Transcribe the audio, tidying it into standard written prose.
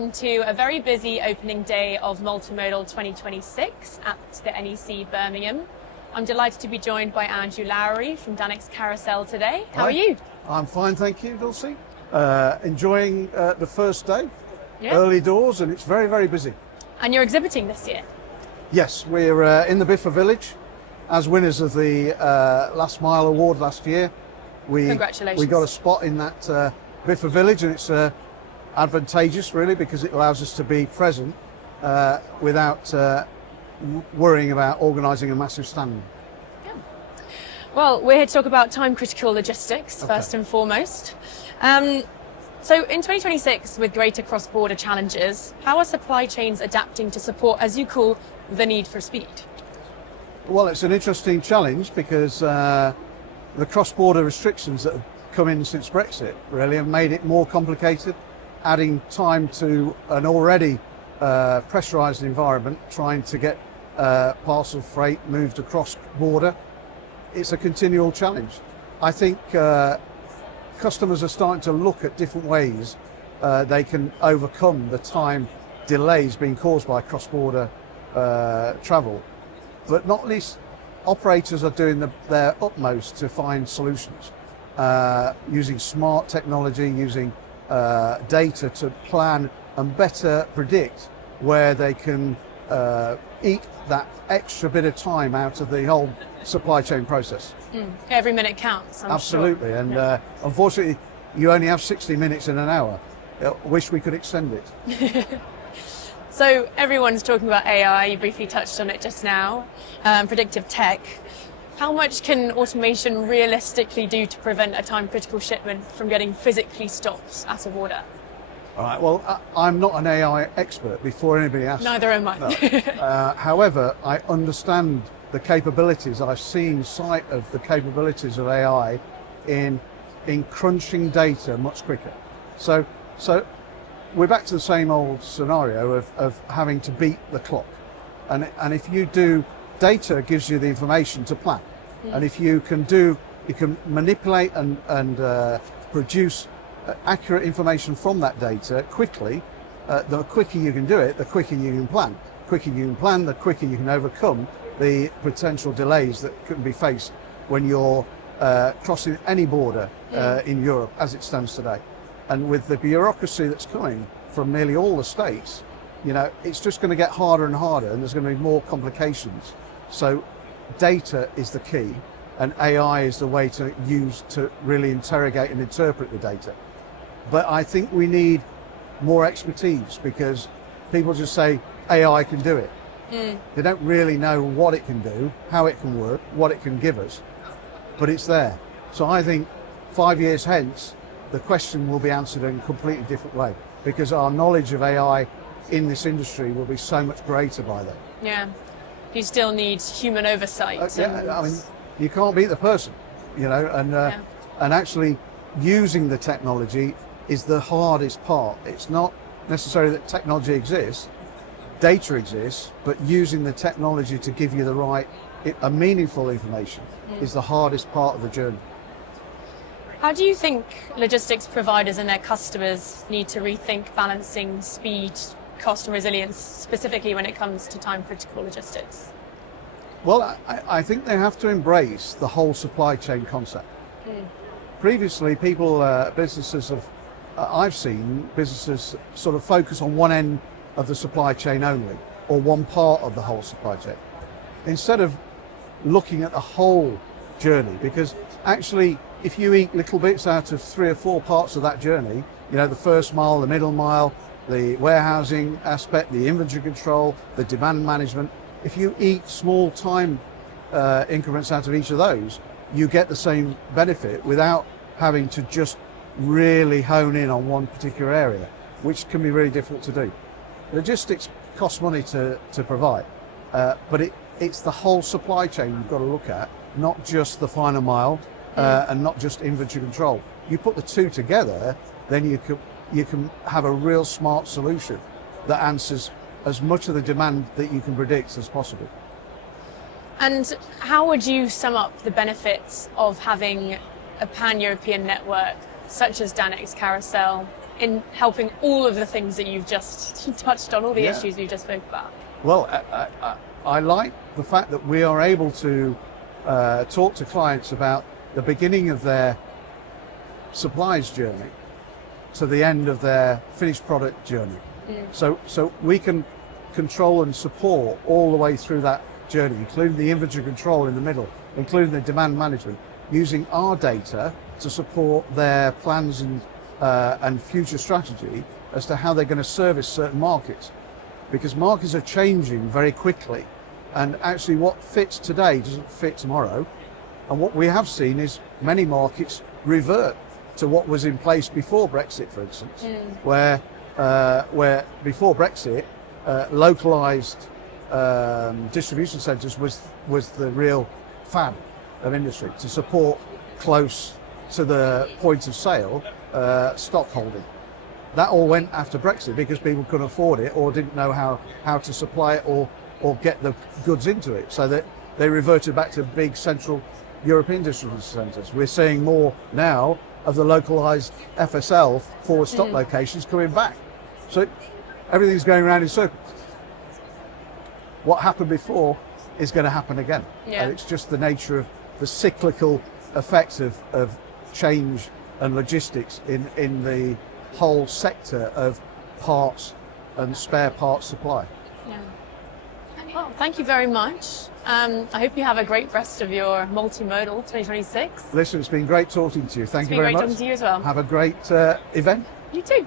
welcome to a very busy opening day of Multimodal 2026 at the NEC Birmingham. I'm delighted to be joined by Andrew Lowery from Danx Carousel today. How are you? I'm fine, thank you, Dulcie. Enjoying the first day, Yeah. early doors, and it's very, very busy. And you're exhibiting this year? Yes, we're in the Biffa Village as winners of the Last Mile Award last year. Congratulations. We got a spot in that Biffa Village, and it's advantageous really because it allows us to be present without worrying about organising a massive stand. Yeah. Well, we're here to talk about time-critical logistics first and foremost. So in 2026, with greater cross-border challenges, how are supply chains adapting to support, as you call, the need for speed? Well, it's an interesting challenge because the cross-border restrictions that have come in since Brexit really have made it more complicated, adding time to an already pressurised environment, trying to get parcel freight moved across border. It's a continual challenge. I think customers are starting to look at different ways they can overcome the time delays being caused by cross-border travel. But not least, operators are doing their utmost to find solutions, using smart technology, using data to plan and better predict where they can eke that extra bit of time out of the whole supply chain process. Every minute counts, I'm Absolutely, sure. and unfortunately, you only have 60 minutes in an hour. I wish we could extend it. So everyone's talking about AI, you briefly touched on it just now, predictive tech. How much can automation realistically do to prevent a time-critical shipment from getting physically stopped at a border? All right, well, I'm not an AI expert before anybody asks. Neither am I. No. However, I understand the capabilities. I've seen sight of the capabilities of AI in crunching data much quicker. So we're back to the same old scenario of having to beat the clock. And if you do, data gives you the information to plan. And if you can manipulate and produce accurate information from that data quickly, the quicker you can do it, the quicker you can plan. The quicker you can plan, the quicker you can overcome the potential delays that can be faced when you're crossing any border in Europe as it stands today. And with the bureaucracy that's coming from nearly all the states, it's just going to get harder and harder, and there's going to be more complications. So data is the key, and AI is the way to use to really interrogate and interpret the data. But I think we need more expertise because people just say AI can do it. They don't really know what it can do, how it can work, what it can give us, but it's there. So I think 5 years hence, the question will be answered in a completely different way because our knowledge of AI in this industry will be so much greater by then. Yeah. You still need human oversight. I mean, you can't beat the person, and actually using the technology is the hardest part. It's not necessarily that technology exists, data exists, but using the technology to give you a meaningful information is the hardest part of the journey. How do you think logistics providers and their customers need to rethink balancing speed, cost and resilience, specifically when it comes to time-critical logistics? Well, I think they have to embrace the whole supply chain concept. Previously, I've seen businesses sort of focus on one end of the supply chain only, or one part of the whole supply chain, instead of looking at the whole journey. Because actually, if you eat little bits out of 3 or 4 parts of that journey, the first mile, the middle mile, the warehousing aspect, the inventory control, the demand management, if you eat small time increments out of each of those, you get the same benefit without having to just really hone in on one particular area, which can be really difficult to do. Logistics costs money to provide, but it's the whole supply chain you've got to look at, not just the final mile and not just inventory control. You put the two together, then you can have a real smart solution that answers as much of the demand that you can predict as possible. And how would you sum up the benefits of having a pan-European network such as Danx Carousel in helping all of the things that you've just touched on, all the Yeah. issues you just spoke about? Well, I like the fact that we are able to talk to clients about the beginning of their supplies journey to the end of their finished product journey. So we can control and support all the way through that journey, including the inventory control in the middle, including the demand management, using our data to support their plans and future strategy as to how they're going to service certain markets. Because markets are changing very quickly, and actually what fits today doesn't fit tomorrow. And what we have seen is many markets revert to what was in place before Brexit, for instance, where before Brexit, localized distribution centres was the real fad of industry to support close to the point of sale stock holding. That all went after Brexit because people couldn't afford it or didn't know how to supply it or get the goods into it, so that they reverted back to big central European distribution centres. We're seeing more now of the localised FSL forward stock locations coming back. So everything's going around in circles. What happened before is going to happen again. Yeah. And it's just the nature of the cyclical effects of change and logistics in the whole sector of parts and spare parts supply. Yeah. Well, thank you very much. I hope you have a great rest of your multimodal 2026. Listen, it's been great talking to you. Thank you It's been very great much. talking to you as well. Have a great event. You too.